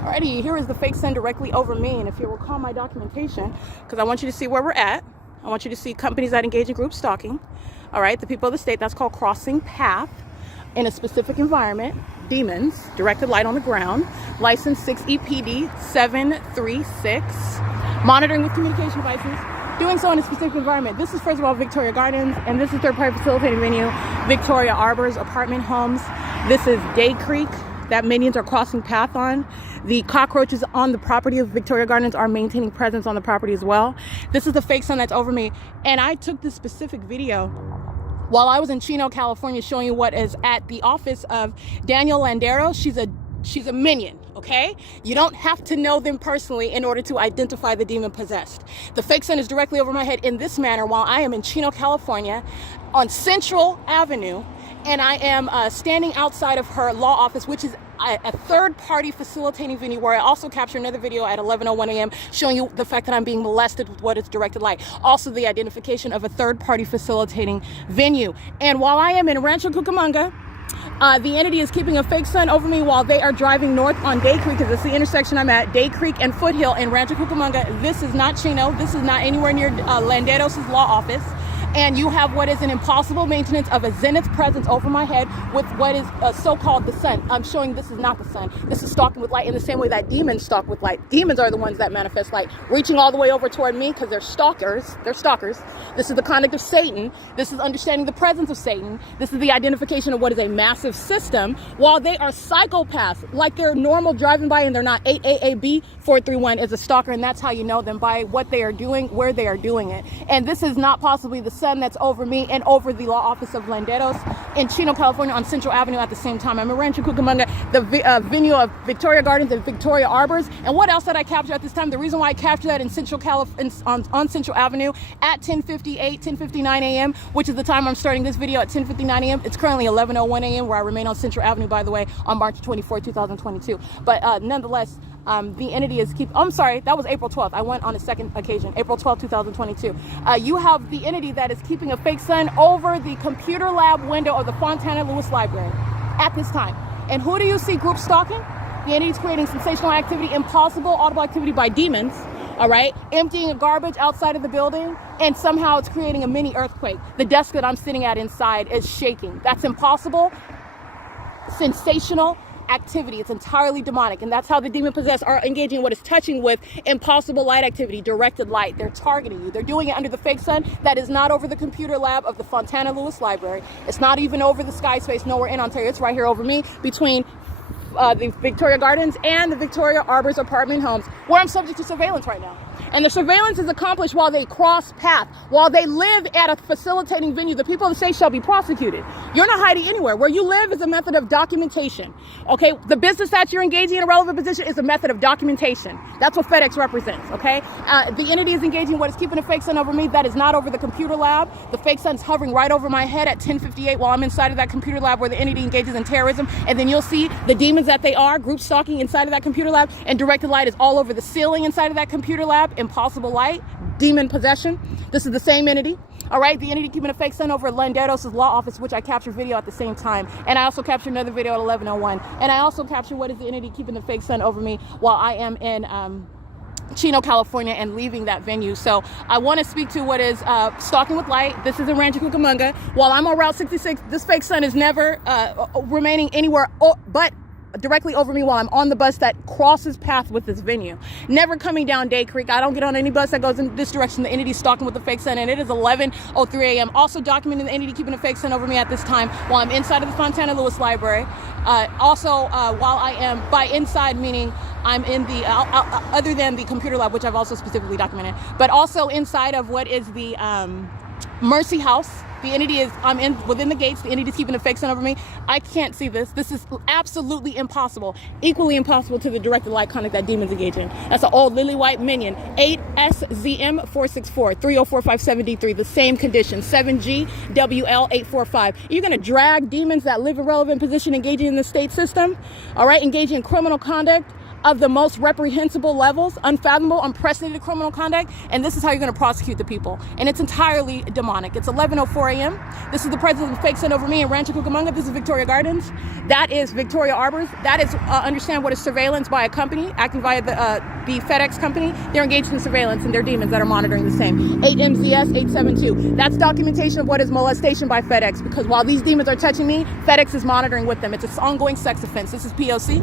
Alrighty, here is the fake sun directly over me. And if you recall my documentation, because I want you to see where we're at. I want you to see companies that engage in group stalking. All right, the people of the state, that's called crossing path in a specific environment. Demons, directed light on the ground. License 6 EPD 736. Monitoring with communication devices. Doing so in a specific environment. This is, first of all, Victoria Gardens, and this is third-party facilitating venue, Victoria Arbors, apartment homes. This is Day Creek that minions are crossing path on. The cockroaches on the property of Victoria Gardens are maintaining presence on the property as well. This is the fake sun that's over me. And I took this specific video while I was in Chino, California, showing you what is at the office of Daniel Landero. She's a minion, okay? You don't have to know them personally in order to identify the demon possessed. The fake sun is directly over my head in this manner while I am in Chino, California on Central Avenue, and I am standing outside of her law office, which is a third-party facilitating venue, where I also capture another video at 11:01 a.m. showing you the fact that I'm being molested with what is directed light. Also the identification of a third-party facilitating venue. And while I am in Rancho Cucamonga, the entity is keeping a fake sun over me while they are driving north on Day Creek, because it's the intersection I'm at, Day Creek and Foothill in Rancho Cucamonga. This is not Chino. This is not anywhere near Landeros' law office. And you have what is an impossible maintenance of a zenith presence over my head with what is so-called the sun. I'm showing this is not the sun. This is stalking with light in the same way that demons stalk with light. Demons are the ones that manifest light, reaching all the way over toward me because they're stalkers. They're stalkers. This is the conduct of Satan. This is understanding the presence of Satan. This is the identification of what is a massive system, while they are psychopaths, like they're normal driving by and they're not. 8AAB 431 is a stalker, and that's how you know them, by what they are doing, where they are doing it. And this is not possibly the sun that's over me and over the law office of Landeros in Chino, California on Central Avenue at the same time. I'm in Rancho Cucamonga, the venue of Victoria Gardens and Victoria Arbors. And what else did I capture at this time? The reason why I captured that in Central on Central Avenue at 10:59 a.m., which is the time I'm starting this video at 10:59 a.m. It's currently 11:01 a.m. where I remain on Central Avenue, by the way, on March 24, 2022. But nonetheless, the entity is I'm sorry, that was April 12th. I went on a second occasion, April 12th, 2022. You have the entity that is keeping a fake sun over the computer lab window of the Fontana Lewis Library at this time. And who do you see group stalking? The entity is creating sensational activity, impossible audible activity by demons, all right? Emptying garbage outside of the building, and somehow it's creating a mini earthquake. The desk that I'm sitting at inside is shaking. That's impossible, sensational activity. It's entirely demonic, and that's how the demon possessed are engaging what is touching with impossible light activity, directed light. They're targeting you. They're doing it under the fake sun that is not over the computer lab of the Fontana Lewis Library. It's not even over the sky space nowhere in Ontario. It's right here over me between the Victoria Gardens and the Victoria Arbors apartment homes, where I'm subject to surveillance right now. And the surveillance is accomplished while they cross path, while they live at a facilitating venue. The people of the state shall be prosecuted. You're not hiding anywhere. Where you live is a method of documentation. Okay, the business that you're engaging in a relevant position is a method of documentation. That's what FEDEX represents. Okay, the entity is engaging what is keeping a fake sun over me that is not over the computer lab. The fake sun's hovering right over my head at 10:58 while I'm inside of that computer lab where the entity engages in terrorism. And then you'll see the demons that they are, group stalking inside of that computer lab, and directed light is all over the ceiling inside of that computer lab. Impossible light, demon possession. This is the same entity. All right, the entity keeping a fake sun over Landeros' law office, which I captured video at the same time. And I also captured another video at 11:01. And I also captured what is the entity keeping the fake sun over me while I am in Chino, California, and leaving that venue. So I want to speak to what is stalking with light. This is in Rancho Cucamonga. While I'm on Route 66, this fake sun is never remaining anywhere but directly over me while I'm on the bus that crosses path with this venue. Never coming down Day Creek. I don't get on any bus that goes in this direction. The entity stalking with the fake sun, and it is 11:03 a.m. Also documenting the entity keeping a fake sun over me at this time while I'm inside of the Fontana Lewis Library. While I am by inside, meaning I'm in the other than the computer lab, which I've also specifically documented, but also inside of what is the Mercy House. The entity is, I'm in within the gates. The entity is keeping a fake sun over me. I can't see this. This is absolutely impossible. Equally impossible to the directed light conduct that demons engage in. That's an old lily white minion. 8SZM 464 30457D3. The same condition. 7GWL 845. You're gonna drag demons that live a relevant position engaging in the state system. All right, engaging in criminal conduct. of the most reprehensible levels, unfathomable, unprecedented criminal conduct, and this is how you're going to prosecute the people. And it's entirely demonic. It's 11:04 a.m. This is the president fake sent over me in Rancho Cucamonga. This is Victoria Gardens. That is Victoria Arbors. That is, understand what is surveillance by a company acting via the FedEx company. They're engaged in surveillance, and they're demons that are monitoring the same. 8 MZS 872. That's documentation of what is molestation by FedEx, because while these demons are touching me, FedEx is monitoring with them. It's an ongoing sex offense. This is P.O.C.